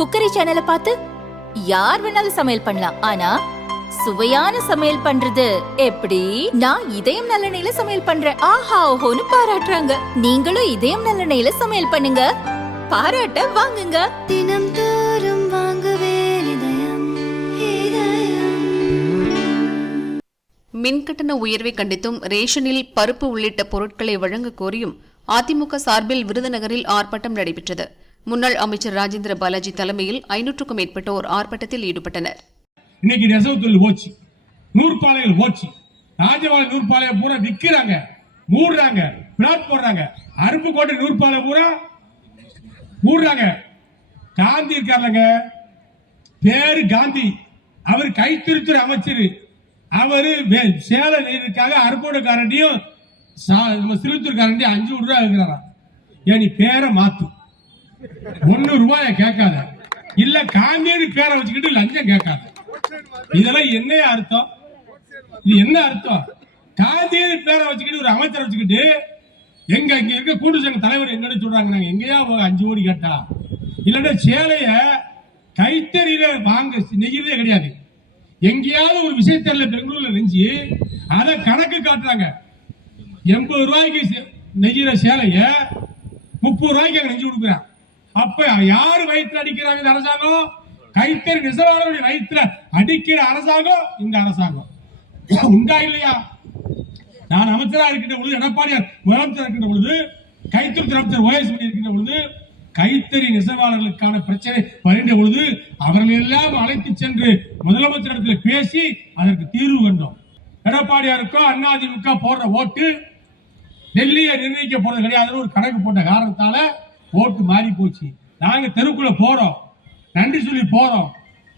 Cookery சேனலை பார்த்து யார் வேணாலும் சமையல் பண்ணலாம். ஆனா சுவையான சமையல் பண்றது எப்படி? நான் இதயம் நல்லெண்ணெயில சமையல் பண்றேன். ஆஹா ஓஹோன்னு பாராட்டுறாங்க. நீங்களும் இதயம் நல்லெண்ணெயில சமையல் பண்ணுங்க, பாராட்ட வாங்குங்க. தினம் தோறும் வாங்குவே இதயம் இதயம். மின்கட்டண உயர்வை கண்டித்தும் ரேஷனில் பருப்பு உள்ளிட்ட பொருட்களை வழங்க கோரியும் அதிமுக சார்பில் விருதுநகரில் ஆர்ப்பாட்டம் நடைபெற்றது. முன்னாள் அமைச்சர் ராஜேந்திர பாலாஜி தலைமையில் 500க்கும் மேற்பட்டோர் ஆர்ப்பாட்டத்தில் ஈடுபட்டனர். இன்னைக்கு நெசவுத்தொழில் போச்சு, நூற்பாலைகள் போச்சு, ராஜபாளைய நூற்பாலையை பூரா விற்கிறாங்க, மூடுறாங்க, பிளாட் போடுறாங்க. அருப்புக்கோட்டை நூற்பாலை பூரா மூடுறாங்க. காந்தி இருக்காருங்க, பேரு காந்தி, அவர் கைத்தறித்துறை அமைச்சர். அவரு சேலை நெய்வதற்காக அருப்போடுக்காரண்டியும் சிறுத்தூர்காரண்டியும் 5 கோடி ரூபாய் இருக்கிறாராம். ஏன் நீ பேரை மாத்து, 1 ரூபாய கேட்காத, இல்ல காந்தியடி பேரை வச்சுக்கிட்டு லஞ்சம் கேட்காத. இதெல்லாம் என்ன அர்த்தம்? இது என்ன அர்த்தம்? காந்தியடி பேரை வச்சுக்கிட்டு ஒரு அமைச்சரை வச்சுக்கிட்டு எங்க இங்க இருக்க கூட்டு சங்க தலைவர் என்னன்னு சொல்றாங்க, நாங்க எங்கேயா 5 கோடி கேட்டா, இல்லன்னா சேலைய கைத்தறியில வாங்க நெய்யறதே கிடையாது. எங்கேயாவது ஒரு விஷயத்தல பெங்களூர்ல நெஞ்சு அதை கணக்கு காட்டுறாங்க. 80 ரூபாய்க்கு நெய்யிற சேலைய 30 ரூபாய்க்கு அங்க நெஞ்சு கொடுக்குறான். அப்ப யாரு வயிற்றுல அடிக்கிறாங்க? இந்த அரசாங்கம். கைத்தறி நெசவாளர்களுடைய வயிற்றுல அடிக்கிற அரசாங்கம் இந்த அரசாங்கம். உண்டா இல்லையா? நான் அமைச்சரா இருக்கின்ற பொழுது, எடப்பாடியார் முதலமைச்சர் இருக்கின்ற பொழுது, கைத்தறி அமைச்சர் ஓஎஸ் இருக்கின்ற பொழுது, கைத்தறி நெசவாளர்களுக்கான பிரச்சனை வருகின்ற பொழுது அவர்கள் எல்லாம் அழைத்து சென்று முதலமைச்சரிடத்தில் பேசி அதற்கு தீர்வு கண்டோம். எடப்பாடியாருக்கோ அதிமுக போடுற ஓட்டு டெல்லியை நிர்ணயிக்க போறது கிடையாது. ஒரு கணக்கு போட்ட காரணத்தால ஓட்டு மாறி போச்சு. நாங்க தெருக்குள்ள போறோம், நன்றி சொல்லி போறோம்,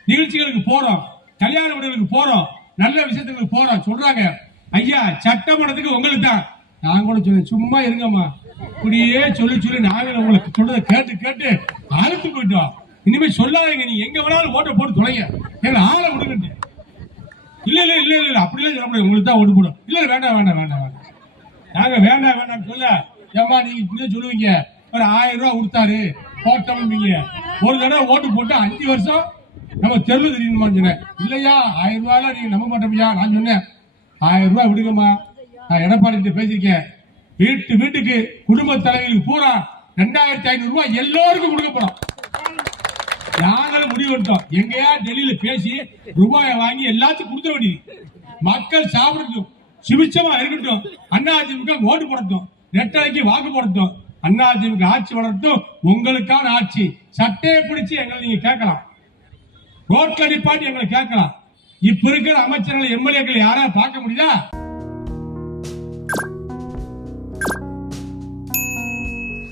நிகழ்ச்சிகளுக்கு போறோம், கல்யாண வீடுகளுக்கு போறோம், நல்ல விஷயத்துக்கு போறோம். சொல்றாங்க, ஐயா சட்டமன்றத்துக்கு உங்களுக்கு தான். நான் கூட சொல்ல, சும்மா இருங்கம்மா, இப்படியே சொல்லி சொல்லி நாங்க உங்களுக்கு சொல்றதை கேட்டு கேட்டு அழுத்து போயிட்டோம். இனிமே சொல்லாதீங்க, நீங்க எங்க வேணாலும் ஓட்டை போட்டு தொலைங்க, எங்க ஆளை விடுங்க. இல்ல இல்ல இல்ல இல்ல அப்படிலாம் சொல்ல முடியாது, உங்களுக்கு தான் ஓட்டு போடும். இல்ல வேண்டாம் வேண்டாம் வேண்டாம் வேண்டாம், நாங்க வேண்டாம் வேண்டாம் சொல்ல. ஏமா நீங்க இப்படிதான் சொல்லுவீங்க, ஒரு 1000 ரூபாய் கொடுத்தாரு போட்டோம். ஒரு தடவை ஓட்டு போட்டு 5 வருஷம் நம்ம தெருவு தெரியணுமா சொன்னேன். இல்லையா 1000 ரூபாய் நீங்க நம்ப மாட்டோம்யா. நான் சொன்னேன் 1000 ரூபாய் விடுங்கம்மா. நான் எடப்பாடி கிட்ட பேசியிருக்கேன், வீட்டுக்கு குடும்ப தலைவர்களுக்கு பூரா 2500 ரூபாய் எல்லோருக்கும் கொடுக்க போறோம். நாங்களும் முடிவு எடுத்தோம், எங்கயா டெல்லியில பேசி ரூபாயை வாங்கி எல்லாத்துக்கும் கொடுத்த வேண்டியது. மக்கள் சாப்பிடட்டும், சுபிச்சமா இருக்கட்டும், அதிமுக ஓட்டு போடட்டும், ரெட்டலைக்கு வாக்கு போடட்டும், அதிமுக ஆட்சி வளரட்டும், உங்களுக்கான ஆட்சி. சட்டையை பிடிச்சு எங்களை நீங்க கேட்கலாம், ரோட் கடிப்பாட்டி எங்களை கேட்கலாம். இப்ப இருக்கிற அமைச்சர்கள் எம்எல்ஏக்கள் யாராவது பார்க்க முடியுதா?